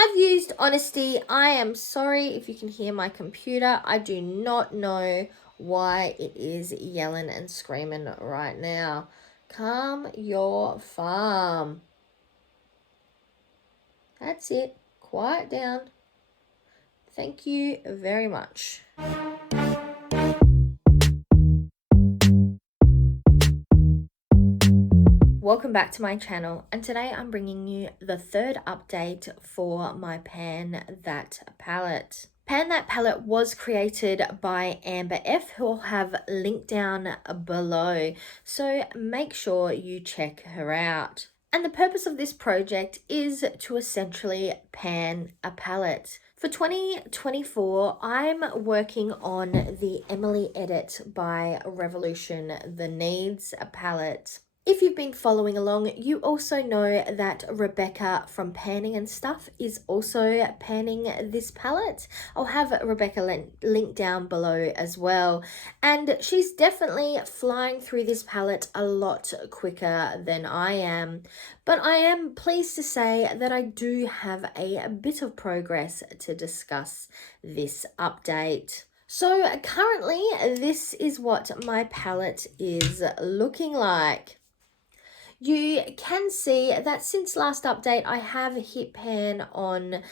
I've used Honesty. I am sorry if you can hear my computer. I do not know why it is yelling and screaming right now. Calm your farm. That's it. Quiet down. Thank you very much. Welcome back to my channel, and today I'm bringing you the third update for my Pan That palette. Pan That palette was created by Amber F, who I'll have linked down below, so make sure you check her out. And the purpose of this project is to essentially pan a palette. For 2024, I'm working on the Emily Edit by Revolution The Needs palette. If you've been following along, you also know that Rebecca from Panning and Stuff is also panning this palette. I'll have Rebecca linked down below as well. And she's definitely flying through this palette a lot quicker than I am. But I am pleased to say that I do have a bit of progress to discuss this update. So currently, this is what my palette is looking like. You can see that since last update, I have hit pan on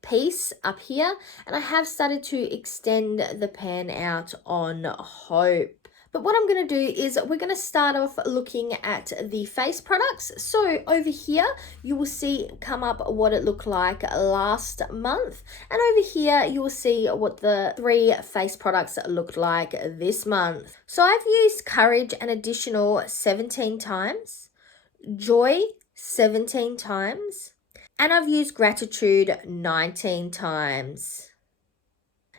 Peace up here, and I have started to extend the pan out on Hope. But what I'm going to do is we're going to start off looking at the face products. So over here, you will see come up what it looked like last month. And over here, you will see what the 3 face products looked like this month. So I've used Courage an additional 17 times, Joy 17 times, and I've used Gratitude 19 times.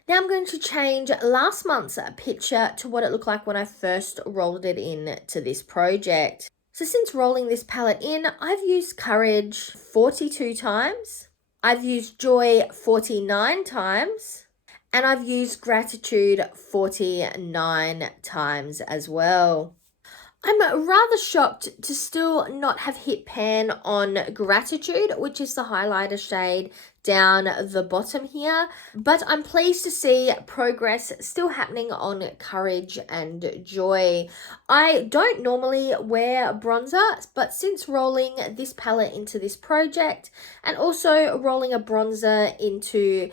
Now I'm going to change last month's picture to what it looked like when I first rolled it in to this project. So since rolling this palette in, I've used Courage 42 times, I've used Joy 49 times, and I've used Gratitude 49 times as well. I'm rather shocked to still not have hit pan on Gratitude, which is the highlighter shade down the bottom here, but I'm pleased to see progress still happening on Courage and Joy. I don't normally wear bronzer, but since rolling this palette into this project and also rolling a bronzer into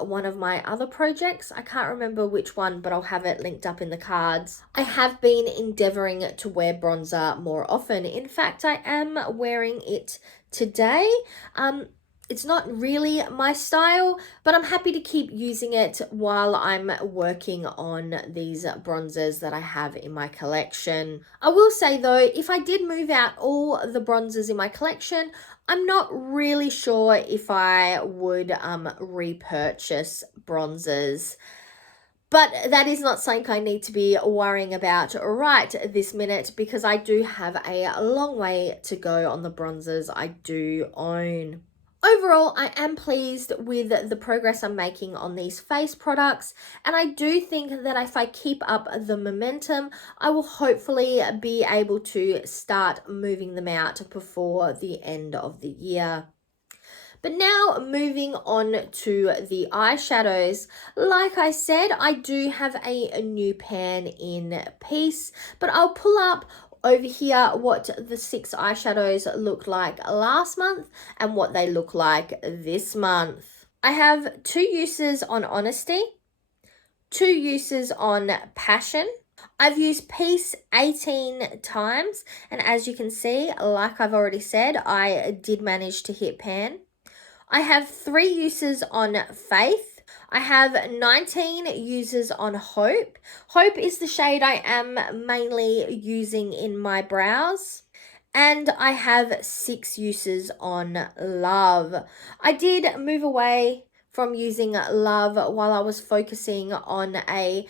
one of my other projects, I can't remember which one, but I'll have it linked up in the cards. I have been endeavoring to wear bronzer more often. In fact, I am wearing it today. It's not really my style, but I'm happy to keep using it while I'm working on these bronzers that I have in my collection. I will say though, if I did move out all the bronzers in my collection, I'm not really sure if I would repurchase bronzers. But that is not something I need to be worrying about right this minute, because I do have a long way to go on the bronzers I do own. Overall, I am pleased with the progress I'm making on these face products, and I do think that if I keep up the momentum, I will hopefully be able to start moving them out before the end of the year. But now moving on to the eyeshadows. Like I said, I do have a new pan in Peace, but I'll pull up over here what the 6 eyeshadows looked like last month and what they look like this month. I have 2 uses on Honesty, 2 uses on Passion. I've used Peace 18 times, and as you can see, like I've already said, I did manage to hit pan. I have 3 uses on Faith. I have 19 uses on Hope. Hope is the shade I am mainly using in my brows. And I have 6 uses on Love. I did move away from using Love while I was focusing on a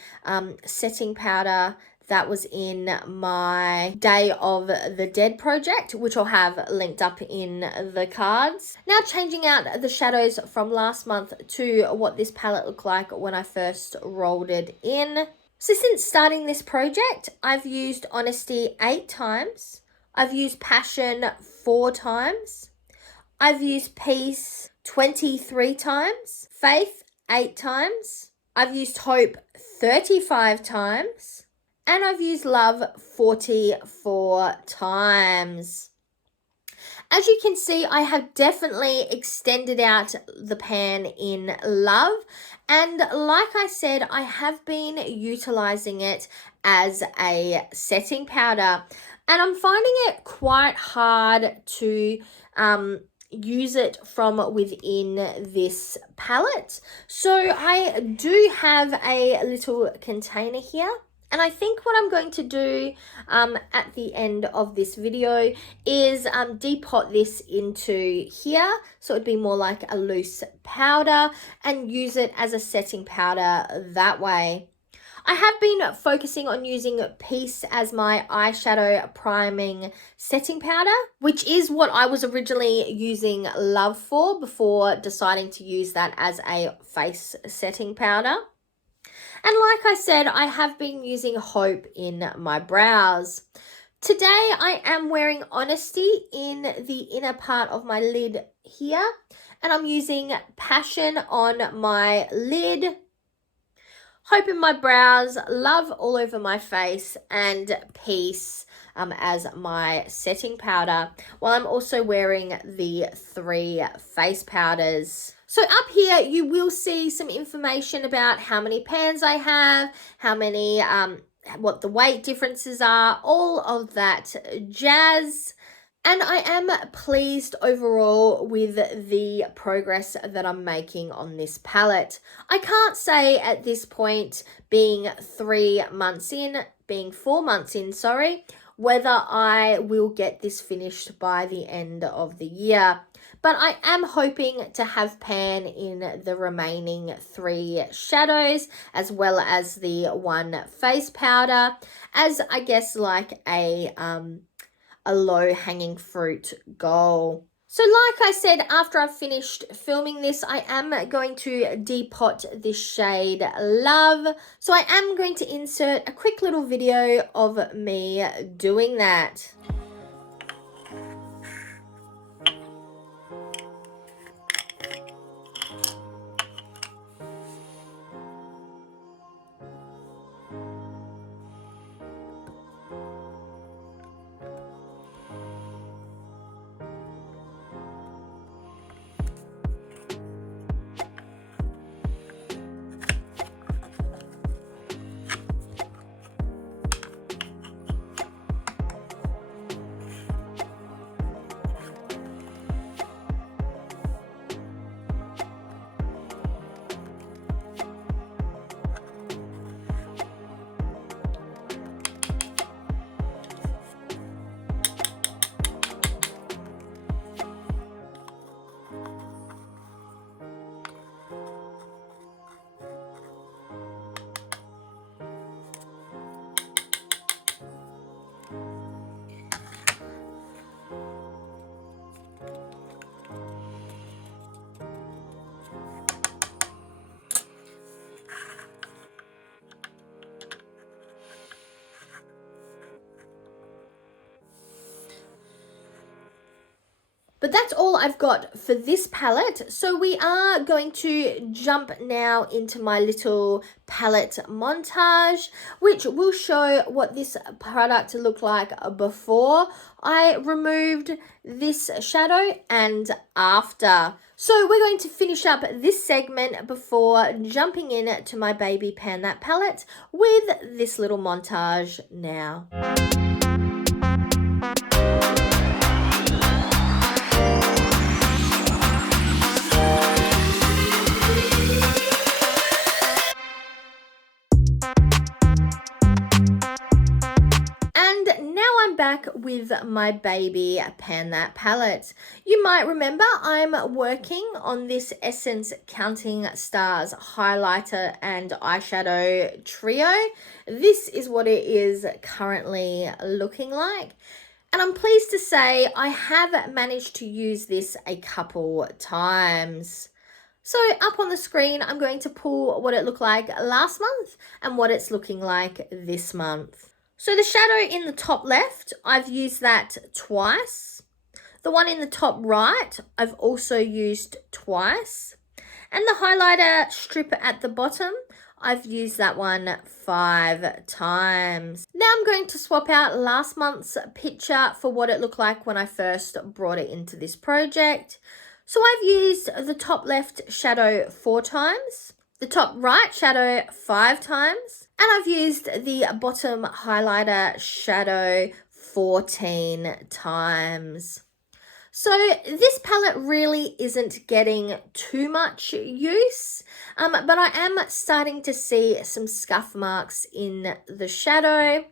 setting powder that was in my Day of the Dead project, which I'll have linked up in the cards. Now changing out the shadows from last month to what this palette looked like when I first rolled it in. So since starting this project, I've used Honesty 8 times. I've used Passion 4 times. I've used Peace 23 times, Faith 8 times, I've used Hope 35 times, and I've used Love 44 times. As you can see, I have definitely extended out the pan in Love, and like I said, I have been utilizing it as a setting powder, and I'm finding it quite hard to use it from within this palette. So I do have a little container here, and I think what I'm going to do at the end of this video is depot this into here, so it'd be more like a loose powder, and use it as a setting powder that way. I have been focusing on using Peace as my eyeshadow priming setting powder, which is what I was originally using Love for before deciding to use that as a face setting powder. And like I said, I have been using Hope in my brows. Today I am wearing Honesty in the inner part of my lid here, and I'm using Passion on my lid, Hope in my brows, Love all over my face, and Peace as my setting powder, while I'm also wearing the 3 face powders. So up here you will see some information about how many pans I have, how many what the weight differences are, all of that jazz. And I am pleased overall with the progress that I'm making on this palette. I can't say at this point, being 4 months in, whether I will get this finished by the end of the year. But I am hoping to have pan in the remaining 3 shadows, as well as the 1 face powder, as I guess like a low-hanging fruit goal. So like I said, after I've finished filming this, I am going to depot this shade Love. So I am going to insert a quick little video of me doing that. But that's all I've got for this palette. So we are going to jump now into my little palette montage, which will show what this product looked like before I removed this shadow and after. So we're going to finish up this segment before jumping in to my Baby Pan That palette with this little montage now. Back with my Baby Pan That palette. You might remember I'm working on this Essence Counting Stars highlighter and eyeshadow trio. This is what it is currently looking like. And I'm pleased to say I have managed to use this a couple times. So up on the screen, I'm going to pull what it looked like last month and what it's looking like this month. So the shadow in the top left, I've used that twice. The one in the top right, I've also used twice. And the highlighter strip at the bottom, I've used that one 5 times. Now I'm going to swap out last month's picture for what it looked like when I first brought it into this project. So I've used the top left shadow 4 times, the top right shadow 5 times, and I've used the bottom highlighter shadow 14 times. So this palette really isn't getting too much use, but I am starting to see some scuff marks in the shadow.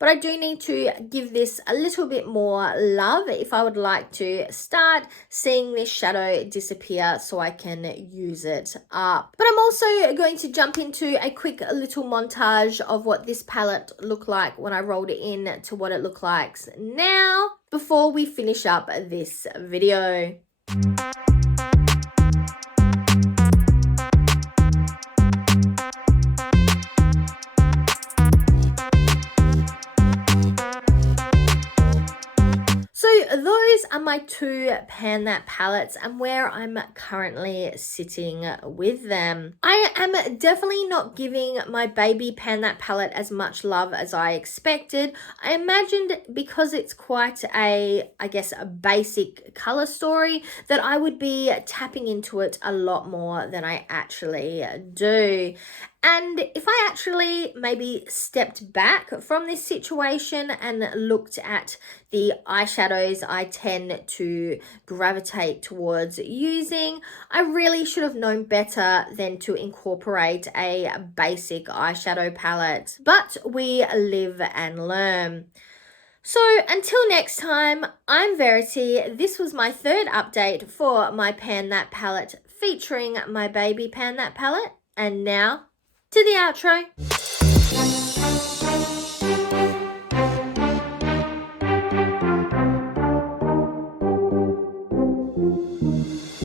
But I do need to give this a little bit more love if I would like to start seeing this shadow disappear so I can use it up. But I'm also going to jump into a quick little montage of what this palette looked like when I rolled it in to what it looks like now before we finish up this video. So those are my two Pan That palettes and where I'm currently sitting with them. I am definitely not giving my baby Pan That palette as much love as I expected. I imagined because it's quite a, I guess, a basic color story that I would be tapping into it a lot more than I actually do. And if I actually maybe stepped back from this situation and looked at the eyeshadows I tend to gravitate towards using, I really should have known better than to incorporate a basic eyeshadow palette. But we live and learn. So until next time, I'm Verity. This was my third update for my Pan That palette featuring my baby Pan That palette. And now to the outro.